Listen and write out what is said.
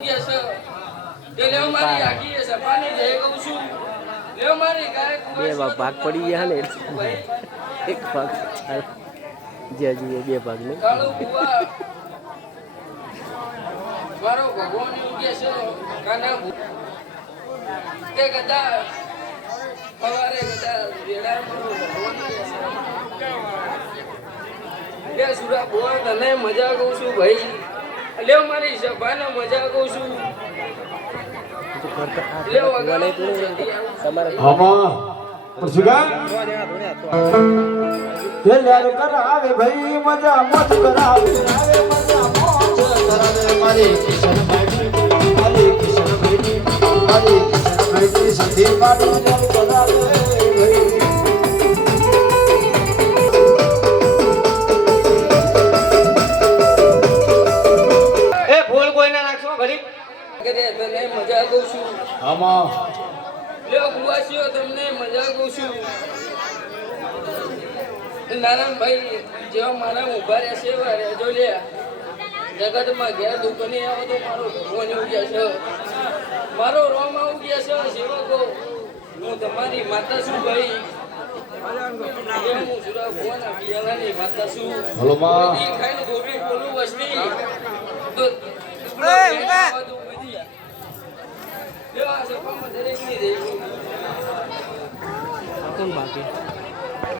બે ભાગ પડી ગયા ને એક ભાગ જીએ બે ભાગ ને મારો ભગવાન ઉગે છે કાના કે ગદા સવારે ગદા વેડા ભગવાન બે સુરા બોલ તને મજા કહું છું ભાઈ લ્યો મારી સભાને મજા કહું છું લ્યો વગાડો તમારે આમાં પરશુગા દિલર કરાવે ભાઈ મજા મોજ કરાવે આવે મજા મોજ કરાવે મારી કિશન ભાઈ મારી કિશન ભાઈ સંધી પાડો દિલ કરાવે ભાઈ એ ફૂલ કોઈ ના નાખશો ઘડી કે તને મજા કહું છું આમાં લ્યો ગુવાસીઓ તમને મજા કહું છું નારાયણભાઈ જેવા મારા ઉભા રહેશે એવા રહેજો લે જગતમાં ઘેર દુઃખ નહીં આવો તો મારો ભગવાન ઉગ્યા છે મારો રોમ ઉગ્યા છે સેવકો હું તમારી માતા છું ભાઈ હું સુરા ભુવન પિયાલાની માતા છું હલો માં ખાઈને ગોબી બોલું વસ્તી તો કોણ બાકી